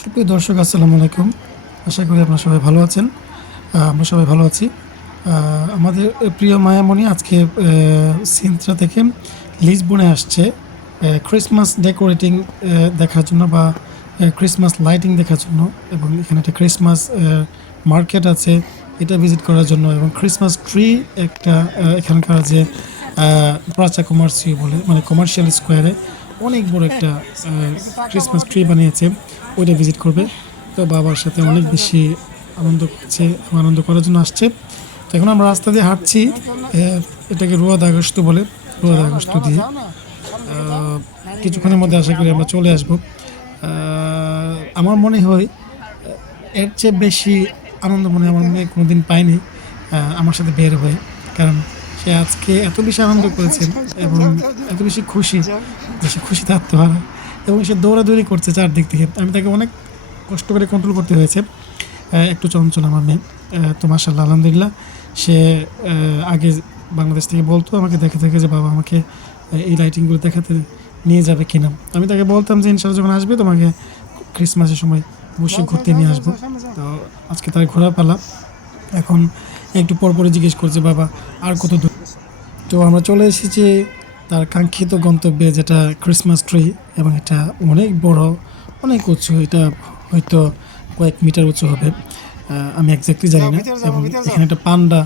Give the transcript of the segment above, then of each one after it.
সুপ্রিয় দর্শক, আসসালামু আলাইকুম। আশা করি আপনারা সবাই ভালো আছেন। আমরা সবাই ভালো আছি। আমাদের প্রিয় মায়ামণি আজকে সিন্ত্রা থেকে লিসবনে আসছে ক্রিসমাস ডেকোরেটিং দেখার জন্য বা ক্রিসমাস লাইটিং দেখার জন্য, এবং এখানে একটা ক্রিসমাস মার্কেট আছে এটা ভিজিট করার জন্য, এবং ক্রিসমাস ট্রি একটা এখানকার যে প্রাচা কমার্সি বলে মানে কমার্শিয়াল স্কোয়ারে অনেক বড় একটা ক্রিসমাস ট্রি বানিয়েছে, ওইটা ভিজিট করবে। তো বাবার সাথে অনেক বেশি আনন্দ করছে, আনন্দ করার জন্য আসছে। তো এখন আমরা রাস্তা দিয়ে হাঁটছি, এটাকে রুয়াদ আগস্ট বলে, রুয়াদ আগস্ট দিয়ে কিছুক্ষণের মধ্যে আশা করি আমরা চলে আসব। আমার মনে হয় এর চেয়ে বেশি আনন্দ মনে হয় আমার মেয়ে কোনোদিন পায়নি আমার সাথে বের হয়ে, কারণ সে আজকে এত বেশি আনন্দ করেছে এবং এত বেশি খুশি যে সে খুশি থাকতে পারে, এবং সে দৌড়াদৌড়ি করছে চারদিক থেকে। আমি তাকে অনেক কষ্ট করে কন্ট্রোল করতে হয়েছে। একটু চঞ্চল আমার মেয়ে, তো মাশাআল্লাহ আলহামদুলিল্লাহ। সে আগে বাংলাদেশ থেকে বলতো আমাকে দেখে দেখে যে বাবা আমাকে এই লাইটিংগুলো দেখাতে নিয়ে যাবে কিনা। আমি তাকে বলতাম যে ইনশাআল্লাহ যখন আসবে তোমাকে ক্রিসমাসের সময় অবশ্যই ঘুরতে নিয়ে আসবো। তো আজকে তার ঘোরা পালা। এখন একটু পরপরই জিজ্ঞেস করছে বাবা আর কত দূর। তো আমরা চলে এসেছি তার কাঙ্ক্ষিত গন্তব্যে, যেটা ক্রিসমাস ট্রি, এবং এটা অনেক বড়, অনেক উঁচু। এটা হয়তো কয়েক মিটার উঁচু হবে, আমি এক্স্যাক্টলি জানি না। এবং এখানে একটা পান্ডা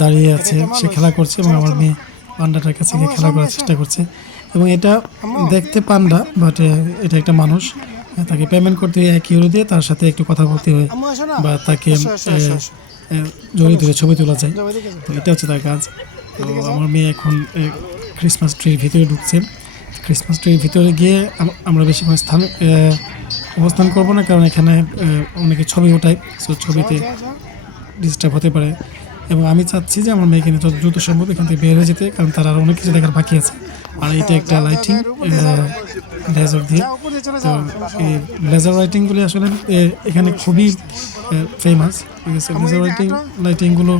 দাঁড়িয়ে আছে, সে খেলা করছে, এবং আমার মেয়ে পান্ডাটার কাছে গিয়ে খেলা করার চেষ্টা করছে। এবং এটা দেখতে পান্ডা, বাট এটা একটা মানুষ। তাকে পেমেন্ট করতে হয় 1 ইউরো দিয়ে, তার সাথে একটু কথা বলতে হয় বা তাকে জড়িয়ে ধরে ছবি তোলা যায়। তো এটা হচ্ছে তার কাজ। তো আমার মেয়ে এখন ক্রিসমাস ট্রির ভিতরে ঢুকছে। ক্রিসমাস ট্রির ভিতরে গিয়ে আমরা বেশিক্ষণ অবস্থান করবো না, কারণ এখানে অনেকে ছবি ওঠায়, সো ছবিতে ডিস্টার্ব হতে পারে। এবং আমি চাচ্ছি যে আমার মেয়েকে নিয়ে যত দ্রুত সম্ভব এখান থেকে বের হয়ে যেতে, কারণ তার আরও অনেক কিছু দেখার বাকি আছে। আর এটা একটা লাইটিং লেজার দিয়ে। তো এই লেজার লাইটিংগুলি আসলে এখানে খুবই ফেমাস। ঠিক আছে, লেজার লাইটিংগুলো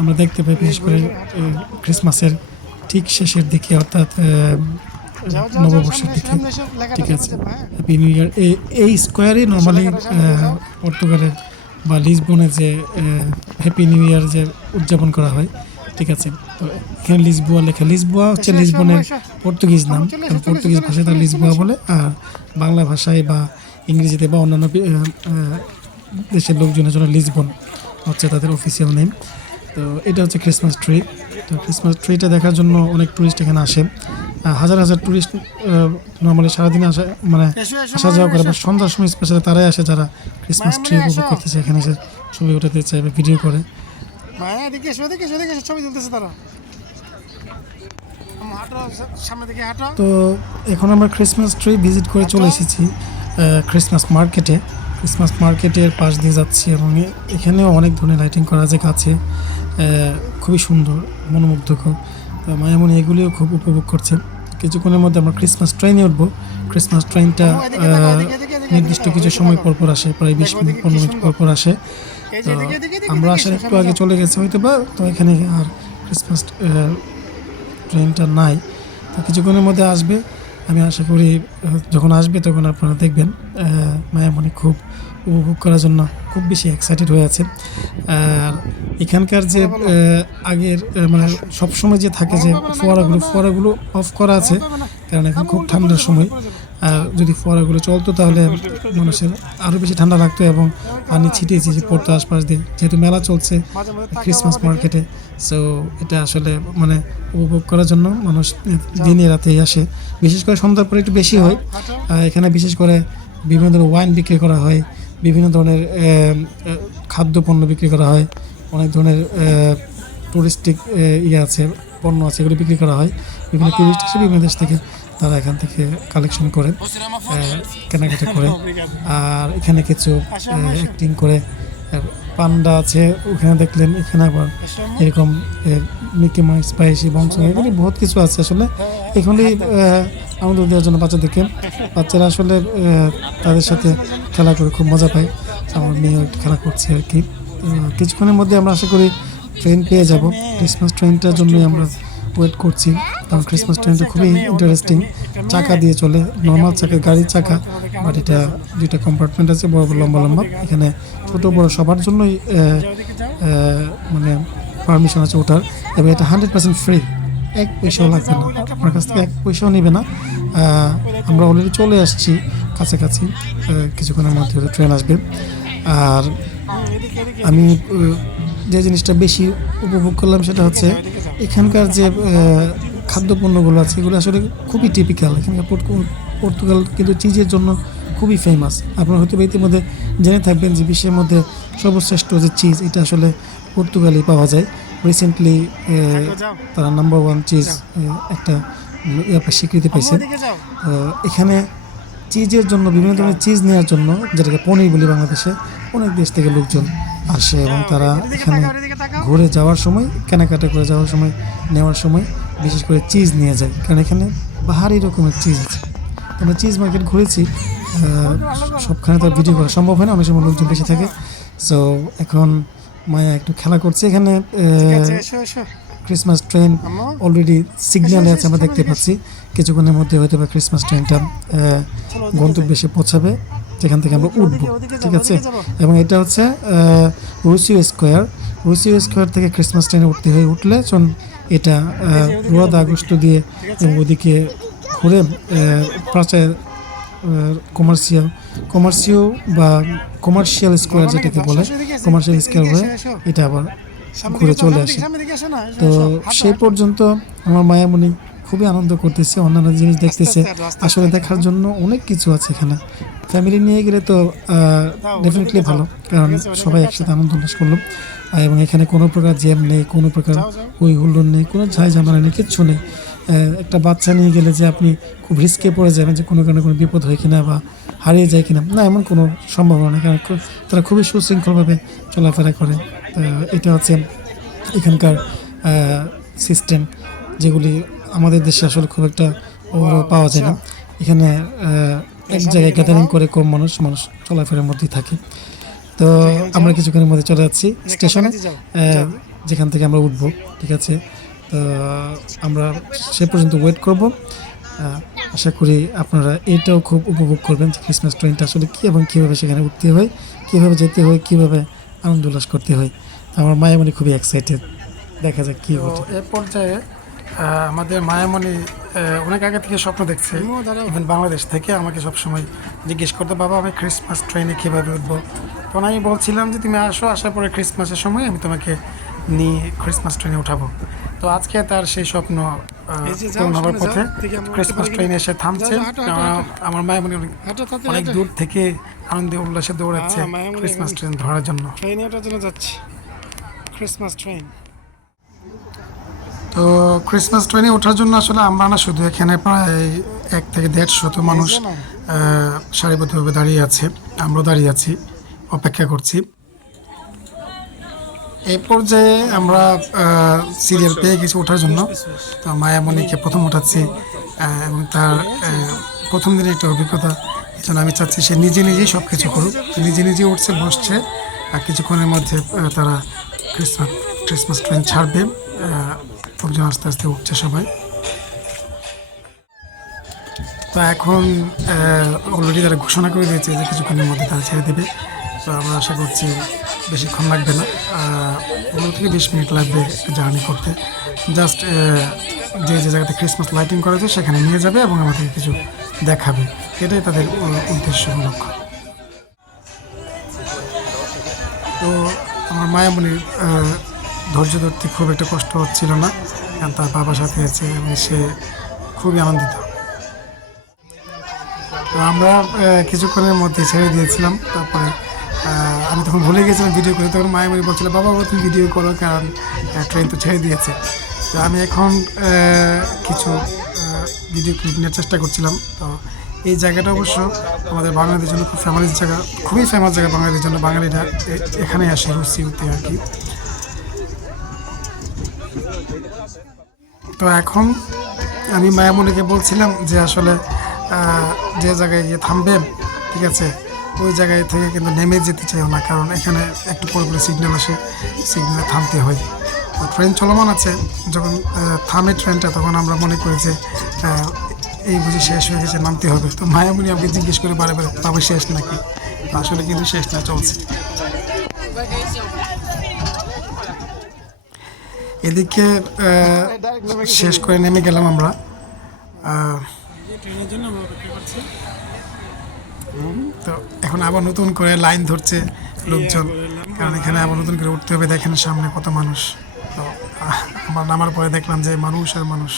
আমরা দেখতে পাই বিশেষ করে ক্রিসমাসের ঠিক শেষের দিকে, অর্থাৎ নববর্ষের দিকে। ঠিক আছে, হ্যাপি নিউ ইয়ার। এই স্কোয়ারে নর্মালি পর্তুগালের বা লিসবনে যে হ্যাপি নিউ ইয়ার যে উদযাপন করা হয়। ঠিক আছে, তো এখানে লিসবুয়া লেখা। লিসবুয়া হচ্ছে লিসবনের পর্তুগিজ নাম, কারণ পর্তুগিজ ভাষায় তারা লিসবুয়া বলে, আর বাংলা ভাষায় বা ইংরেজিতে বা অন্যান্য দেশের লোকজনের জন্য লিসবন হচ্ছে তাদের অফিসিয়াল নেম। তো এটা হচ্ছে ক্রিসমাস ট্রি। তো ক্রিসমাস ট্রিটা দেখার জন্য অনেক ট্যুরিস্ট এখানে আসে, হাজার হাজার ট্যুরিস্ট নর্মালি সারাদিনে আসে, মানে আসা যাওয়া করে, বা সন্ধ্যার সময় স্পেশালি তারাই আসে যারা ক্রিসমাস ট্রি উপভোগ করতেছে, এখানে এসে ছবি উঠাতে চায় বা ভিডিও করে। তো এখন আমরা ক্রিসমাস ট্রি ভিজিট করে চলে এসেছি ক্রিসমাস মার্কেটে। ক্রিসমাস মার্কেটের পাশ দিয়ে যাচ্ছি, এবং এখানেও অনেক ধরনের লাইটিং করা আছে গাছে, খুবই সুন্দর, মনোমুগ্ধকর। তো মায়ামণি এগুলিও খুব উপভোগ করছে। কিছুক্ষণের মধ্যে আমরা ক্রিসমাস ট্রেনে উঠবো। ক্রিসমাস ট্রেনটা নির্দিষ্ট কিছু সময় পর পর আসে, প্রায় 20 মিনিট 15 মিনিট পর পর আসে। তো আমরা আসার একটু আগে চলে গেছে হয়তো বা, তো এখানে আর ক্রিসমাস ট্রেনটা নাই। তো কিছুক্ষণের মধ্যে আসবে, আমি আশা করি যখন আসবে তখন আপনারা দেখবেন। মায়ামণি খুব উপভোগ করার জন্য খুব বেশি এক্সাইটেড হয়ে আছে। আর এখানকার যে আগের মানে সবসময় যে থাকে যে ফোয়ারাগুলো অফ করা আছে, কারণ এখন খুব ঠান্ডার সময়। আর যদি ফোয়ারাগুলো চলতো তাহলে মানুষের আরও বেশি ঠান্ডা লাগতো, এবং পানি ছিটিয়েছে যে পড়তো আশপাশ দিয়ে, যেহেতু মেলা চলছে ক্রিসমাস মার্কেটে। সো এটা আসলে মানে উপভোগ করার জন্য মানুষ দিনে রাতেই আসে, বিশেষ করে সন্ধ্যার পরে একটু বেশি হয়। এখানে বিশেষ করে বিভিন্ন ধরনের ওয়াইন বিক্রি করা হয়, বিভিন্ন ধরনের খাদ্যপণ্য বিক্রি করা হয়, অনেক ধরনের টুরিস্টিক আছে, পণ্য আছে, এগুলো বিক্রি করা হয়। বিভিন্ন টুরিস্ট আসে বিভিন্ন দেশ থেকে, তারা এখান থেকে কালেকশন করে কেনাকাটা করে। আর এখানে কিছু অ্যাক্টিং করে পান্ডা আছে ওখানে দেখলেন। এখানে আবার এরকম মিকি মাউস, স্পাইসি বংশ, এগুলি বহুত কিছু আছে। আসলে এখানে আনন্দ দেওয়ার জন্য বাচ্চারা আসলে তাদের সাথে খেলা করে খুব মজা পায়। আমার মেয়েও একটু খেলা করছে আর কি। কিছুক্ষণের মধ্যে আমরা আশা করি ট্রেন পেয়ে যাব। ক্রিসমাস ট্রেনটার জন্যই আমরা ওয়েট করছি, কারণ ক্রিসমাস ট্রেনটা খুবই ইন্টারেস্টিং। চাকা দিয়ে চলে, নর্মাল চাকা, গাড়ির চাকা, বাট এটা দুইটা কম্পার্টমেন্ট আছে বড় বড় লম্বা লম্বা। এখানে ছোট বড় সবার জন্যই মানে পারমিশন আছে ওঠার, এবং এটা 100% ফ্রি, এক পয়সাও লাগবে না, আপনার কাছ থেকে এক পয়সাও নেবে না। আমরা অলরেডি চলে আসছি কাছাকাছি, কিছুক্ষণের মধ্যে ট্রেন আসবে। আর আমি যে জিনিসটা বেশি উপভোগ করলাম সেটা হচ্ছে এখানকার যে খাদ্যপণ্যগুলো আছে এগুলো আসলে খুবই টিপিক্যাল। এখানকার পর্তুগাল কিন্তু চিজের জন্য খুবই ফেমাস। আপনারা হয়তো ইতিমধ্যে জেনে থাকবেন যে বিশ্বের মধ্যে সর্বশ্রেষ্ঠ যে চিজ এটা আসলে পর্তুগালেই পাওয়া যায়। রিসেন্টলি তারা নাম্বার 1 চিজ একটা স্বীকৃতি পাইছে। এখানে চিজের জন্য, বিভিন্ন ধরনের চিজ নেওয়ার জন্য, যেটাকে পনির বলি বাংলাদেশে, অনেক দেশ থেকে লোকজন আসে এবং তারা এখানে ঘুরে যাওয়ার সময়, কেনাকাটা করে যাওয়ার সময়, নেওয়ার সময় বিশেষ করে চিজ নিয়ে যায়, কারণ এখানে বাহারি রকমের চিজ আছে। আমরা চিজ মার্কেট ঘুরেছি, সবখানে তো ভিডিও করা সম্ভব হয় না, অনেক সময় লোকজন বেশি থাকে। সো এখন মায়া একটু খেলা করছে এখানে। ক্রিসমাস ট্রেন অলরেডি সিগন্যালে আছে, আমরা দেখতে পাচ্ছি। কিছুক্ষণের মধ্যে হয়তো বা ক্রিসমাস ট্রেনটা গন্তব্যে এসে পৌঁছাবে, যেখান থেকে আমরা উঠবো, ঠিক আছে। এবং এটা হচ্ছে রুসিও স্কোয়ার। রুসিও স্কোয়ার থেকে ক্রিসমাস ট্রেনে উঠলে এটা রুয়া দা আগস্টো দিয়ে এবং ওদিকে ঘুরে প্রাচার কমার্শিয়াল স্কোয়ার যেটাকে বলে, কমার্শিয়াল স্কোয়ার হয়ে এটা আবার ঘুরে চলে আসে। তো সেই পর্যন্ত আমার মায়ামণি খুবই আনন্দ করতেছে, অন্যান্য জিনিস দেখতেছে। আসলে দেখার জন্য অনেক কিছু আছে এখানে। ফ্যামিলি নিয়ে গেলে তো ডেফিনেটলি ভালো, কারণ সবাই একসাথে আনন্দ উল্লাস করলো। এবং এখানে কোনো প্রকার জ্যাম নেই, কোনো প্রকার হই হুল্লোড় নেই, কোনো ঝাই ঝামেলা নেই, কিচ্ছু নেই। একটা বাচ্চা নিয়ে গেলে যে আপনি খুব রিস্কে পড়ে যাবেন যে কোনো কারণে কোনো বিপদ হয় কিনা বা হারিয়ে যায় কিনা, না, এমন কোনো সম্ভাবনা নেই, কারণ তারা খুবই সুশৃঙ্খলভাবে চলাফেরা করে। এটা হচ্ছে এখানকার সিস্টেম, যেগুলি আমাদের দেশে আসলে খুব একটা পাওয়া যায় না। এখানে এক জায়গায় গ্যাদারিং করে কম মানুষ চলাফেরার মধ্যেই থাকে। তো আমরা কিছুক্ষণের মধ্যে চলে যাচ্ছি স্টেশনে, যেখান থেকে আমরা উঠবো, ঠিক আছে। তো আমরা সে পর্যন্ত ওয়েট করব। আশা করি আপনারা এটাও খুব উপভোগ করবেন যে ক্রিসমাস ট্রেনটা আসলে কী এবং কীভাবে সেখানে উঠতে হয়, কীভাবে যেতে হয়, কীভাবে আনন্দ উল্লাস করতে হয়। আমার মায়ামণি খুবই এক্সাইটেড, দেখা যাক কী ঘটে। এ পর্যায়ে আমাদের মায়ামণি অনেক আগে থেকে স্বপ্ন দেখছে, ইভেন বাংলাদেশ থেকে আমাকে সবসময় জিজ্ঞেস করতো, বাবা আমি ক্রিসমাস ট্রেনে কীভাবে উঠবো। তখন আমি বলছিলাম যে তুমি আসার পরে ক্রিসমাসের সময় আমি তোমাকে নিয়ে ক্রিসমাস ট্রেনে উঠাবো। তো আজকে তার সেই স্বপ্ন পূরণ হবার পথে ক্রিসমাস ট্রেনে এসে থামছে। আমার মায়ামণি অনেক দূর থেকে আনন্দে উল্লাসে দৌড়াচ্ছে ক্রিসমাস ট্রেন ধরার জন্য। ট্রেনে ওঠার জন্য যাচ্ছি, ক্রিসমাস ট্রেন। তো ক্রিসমাস ট্রেনে ওঠার জন্য আসলে আমরা না শুধু, এখানে প্রায় 1 থেকে 150 মানুষ সারিবদ্ধভাবে দাঁড়িয়ে আছে, আমরাও দাঁড়িয়ে আছি, অপেক্ষা করছি। এই পর্যায়ে আমরা সিরিয়াল পেয়ে গেছি ওঠার জন্য। তো মায়ামণিকে প্রথম ওঠাচ্ছি এবং তার প্রথম দিনের একটা অভিজ্ঞতা, এই জন্য আমি চাচ্ছি সে নিজেই সব কিছু করুক। নিজে উঠছে, বসছে, আর কিছুক্ষণের মধ্যে তারা ক্রিসমাস ট্রেন ছাড়বে। লোকজন আস্তে আস্তে উঠছে সবাই। তো এখন অলরেডি তারা ঘোষণা করে দিয়েছে যে কিছুক্ষণের মধ্যে তারা ছেড়ে দেবে। তো আমরা আশা করছি বেশিক্ষণ লাগবে না, 15 থেকে 20 মিনিট লাগবে জার্নি করতে। জাস্ট যে জায়গাতে ক্রিসমাস লাইটিং করা যায় সেখানে নিয়ে যাবে এবং আমাদেরকে কিছু দেখাবে, এটাই তাদের উদ্দেশ্য, লক্ষ্য। তো আমার মায়ামণির ধৈর্য ধরতে খুব একটা কষ্ট হচ্ছিল না, কারণ তার বাবার সাথে আছে এবং সে খুবই আনন্দিত। তো আমরা কিছুক্ষণের মধ্যে ছেড়ে দিয়েছিলাম। তারপরে আমি তখন ভুলে গেছিলাম ভিডিও করে, তখন মায়ামণি বলছিল বাবা তুমি ভিডিও করো, কারণ ট্রেন তো ছেড়ে দিয়েছে। তো আমি এখন কিছু ভিডিও ক্লিপ নেওয়ার চেষ্টা করছিলাম। তো এই জায়গাটা অবশ্য আমাদের বাঙালিদের জন্য খুব খুবই ফেমাস জায়গা বাঙালিদের জন্য। বাঙালিরা এখানে আসে রুচিতে আর কি। তো এখন আমি মায়ামণিকে বলছিলাম যে আসলে যে জায়গায় গিয়ে থামবে, ঠিক আছে, ওই জায়গায় থেকে কিন্তু নেমে যেতে চাইও না, কারণ এখানে একটু পরে সিগন্যাল আসে, সিগন্যালে থামতে হয়। ট্রেন চলমান আছে, যখন থামে ট্রেনটা তখন আমরা মনে করি যে এই বুঝি শেষ হয়ে গেছে, নামতে হবে। তো মায়ামণি আমাকে জিজ্ঞেস করে বারে বারে, বাবা শেষ নাকি? তো আসলে কিন্তু শেষ না, চলছে। এদিকে শেষ করে নেমে গেলাম আমরা। ট্রেনের জন্য আমরা অপেক্ষা করছি। তো এখন আবার নতুন করে লাইন ধরছে লোকজন, কারণ এখানে আবার নতুন করে উঠতে হবে। দেখেন সামনে কত মানুষ। তো আমার নামার পরে দেখলাম যে মানুষ আর মানুষ।